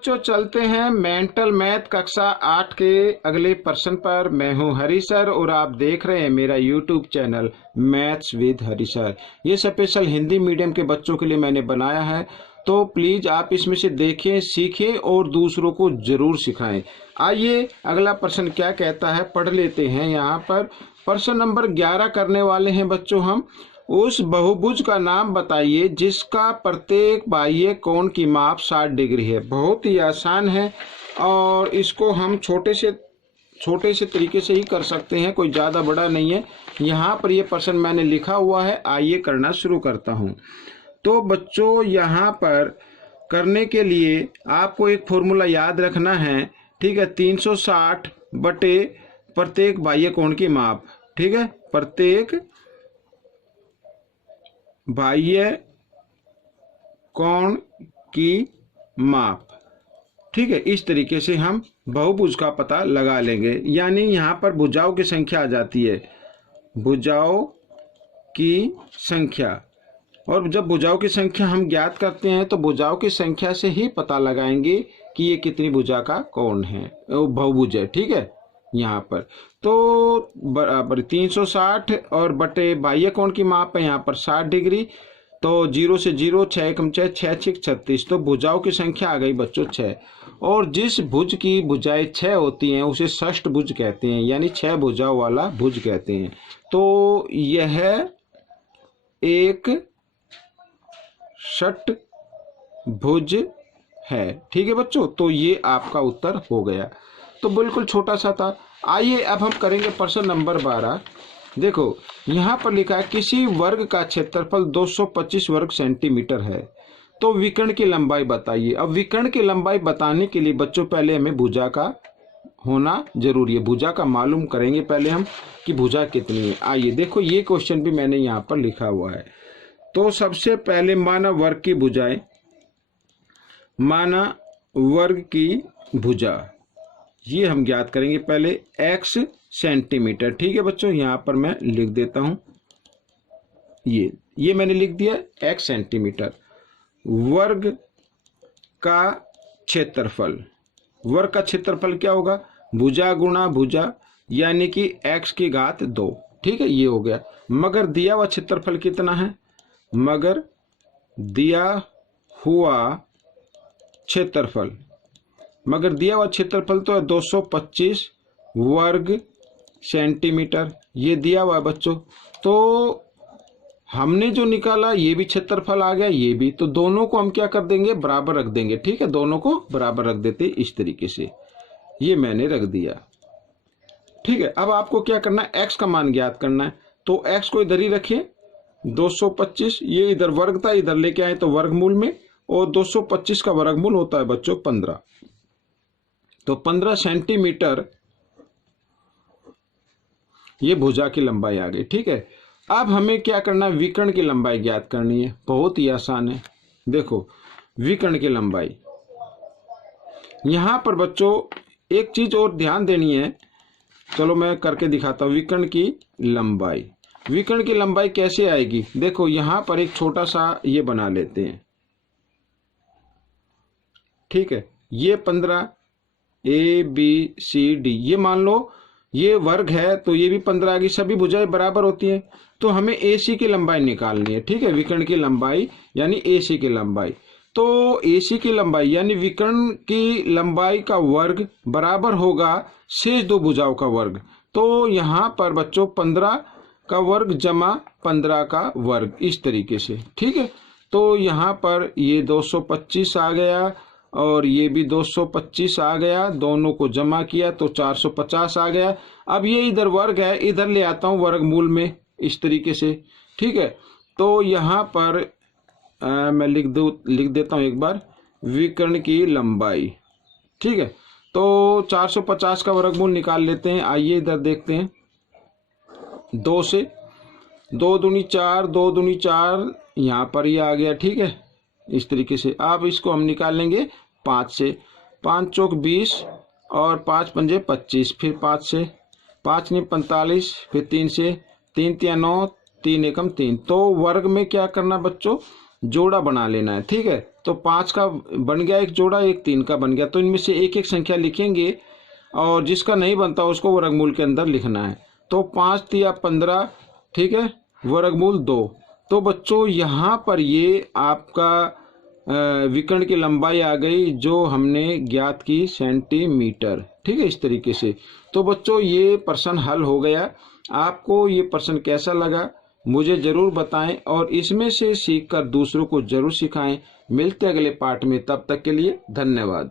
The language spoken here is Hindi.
बच्चों चलते हैं मेंटल मैथ कक्षा 8 के अगले प्रश्न पर। मैं हूं हरी सर और आप देख रहे हैं मेरा YouTube channel maths with Hari sir. ये स्पेशल हिंदी मीडियम के बच्चों के लिए मैंने बनाया है, तो प्लीज आप इसमें से देखें, सीखें और दूसरों को जरूर सिखाएं। आइए अगला प्रश्न क्या कहता है पढ़ लेते हैं। यहाँ पर प्रश्न नंबर 11 करने वाले हैं बच्चों हम। उस बहुभुज का नाम बताइए जिसका प्रत्येक बाह्य कोण की माप 60 डिग्री है। बहुत ही आसान है और इसको हम छोटे से तरीके से ही कर सकते हैं, कोई ज़्यादा बड़ा नहीं है। यहाँ पर ये प्रश्न मैंने लिखा हुआ है, आइए करना शुरू करता हूँ। तो बच्चों यहाँ पर करने के लिए आपको एक फॉर्मूला याद रखना है, ठीक है। 360 बटे प्रत्येक बाह्य कोण की माप, ठीक है, प्रत्येक बाह्य कोण की माप, ठीक है। इस तरीके से हम बहुभुज का पता लगा लेंगे। यानी यहाँ पर भुजाओं की संख्या आ जाती है, भुजाओं की संख्या। और जब भुजाओं की संख्या हम ज्ञात करते हैं तो भुजाओं की संख्या से ही पता लगाएंगे कि ये कितनी भुजा का कोण है, बहुभुज है, ठीक है। यहाँ पर तो बराबर 360 और बटे बाह्य कोण की माप है यहाँ पर 60 डिग्री। तो 0 से 0, 6 एकम 6, 6 6 36। तो भुजाओं की संख्या आ गई बच्चों 6। और जिस भुज की भुजाएं 6 होती हैं उसे षष्ठभुज कहते हैं, यानी 6 भुजाओं वाला भुज कहते हैं। तो यह एक षष्ठभुज है, ठीक है बच्चों। तो ये आपका उत्तर हो गया। तो बिल्कुल छोटा सा था। आइए अब हम करेंगे प्रश्न नंबर 12। देखो यहाँ पर लिखा है किसी वर्ग का क्षेत्रफल 225 वर्ग सेंटीमीटर है, तो विकर्ण की लंबाई बताइए। अब विकर्ण की लंबाई बताने के लिए बच्चों पहले हमें भुजा का होना जरूरी है। भुजा का मालूम करेंगे पहले हम कि भुजा कितनी है। आइए देखो ये क्वेश्चन भी मैंने यहाँ पर लिखा हुआ है। तो सबसे पहले माना वर्ग की भुजाएं, माना वर्ग की भुजा ये हम ज्ञात करेंगे पहले x सेंटीमीटर, ठीक है बच्चों। यहाँ पर मैं लिख देता हूं, ये मैंने लिख दिया x सेंटीमीटर। वर्ग का क्षेत्रफल, वर्ग का क्षेत्रफल क्या होगा, भुजा गुणा भुजा, यानी कि x की घात 2, ठीक है, ये हो गया। मगर दिया हुआ क्षेत्रफल कितना है, मगर दिया हुआ क्षेत्रफल, मगर दिया हुआ क्षेत्रफल तो है 225 वर्ग सेंटीमीटर, ये दिया हुआ है बच्चों। तो हमने जो निकाला ये भी क्षेत्रफल आ गया, ये भी। तो दोनों को हम क्या कर देंगे, बराबर रख देंगे, ठीक है। दोनों को बराबर रख देते इस तरीके से, ये मैंने रख दिया, ठीक है। अब आपको क्या करना है, x का मान ज्ञात करना है। तो x को इधर ही रखिए, 225, ये इधर वर्ग था, इधर लेके आए तो वर्गमूल में, और 225 का वर्गमूल होता है बच्चों 15। तो 15 सेंटीमीटर ये भुजा की लंबाई आ गई, ठीक है। अब हमें क्या करना है, विकर्ण की लंबाई ज्ञात करनी है। बहुत ही आसान है। देखो विकर्ण की लंबाई, यहां पर बच्चों एक चीज और ध्यान देनी है, चलो मैं करके दिखाता हूं। विकर्ण की लंबाई, विकर्ण की लंबाई कैसे आएगी, देखो यहां पर एक छोटा सा ये बना लेते हैं, ठीक है। ये 15 ABCD, ये मान लो ये वर्ग है तो ये भी 15 आएगी, सभी भुजाएं बराबर होती हैं। तो हमें AC की लंबाई निकालनी है, ठीक है। विकर्ण की लंबाई यानी AC की लंबाई। तो AC की लंबाई यानी विकर्ण की लंबाई का वर्ग बराबर होगा शेष दो भुजाओं का वर्ग। तो यहाँ पर बच्चों 15 का वर्ग जमा 15 का वर्ग, इस तरीके से, ठीक है। तो यहाँ पर ये 225 आ गया और ये भी 225 आ गया, दोनों को जमा किया तो 450 आ गया। अब ये इधर वर्ग है, इधर ले आता हूँ वर्गमूल में, इस तरीके से, ठीक है। तो यहाँ पर मैं लिख देता हूँ एक बार, विकर्ण की लंबाई, ठीक है। तो 450 का वर्गमूल निकाल लेते हैं। आइए इधर देखते हैं, 2 से 2 दूनी 4, 2 दूनी 4, यहाँ पर ये आ गया, ठीक है, इस तरीके से। अब इसको हम निकाल लेंगे 5 से, 5 चौक 20 और 5 पंजे 25, फिर 5 से, 5 नहीं 45, फिर 3 से, 3 तिया 9, 3 एकम 3। तो वर्ग में क्या करना बच्चों, जोड़ा बना लेना है। ठीक है, तो 5 का बन गया एक जोड़ा, एक 3 का बन गया, तो इनमें से एक एक संख्या लिखेंगे और जिसका नहीं बनता उसको वर्गमूल के अंदर लिखना है। तो 5 तिया 15, ठीक है, वर्गमूल 2। तो बच्चों यहाँ पर ये आपका विकर्ण की लंबाई आ गई जो हमने ज्ञात की सेंटीमीटर। ठीक है, इस तरीके से। तो बच्चों ये प्रश्न हल हो गया। आपको ये प्रश्न कैसा लगा मुझे जरूर बताएं और इसमें से सीखकर दूसरों को जरूर सिखाएं। मिलते अगले पाठ में, तब तक के लिए धन्यवाद।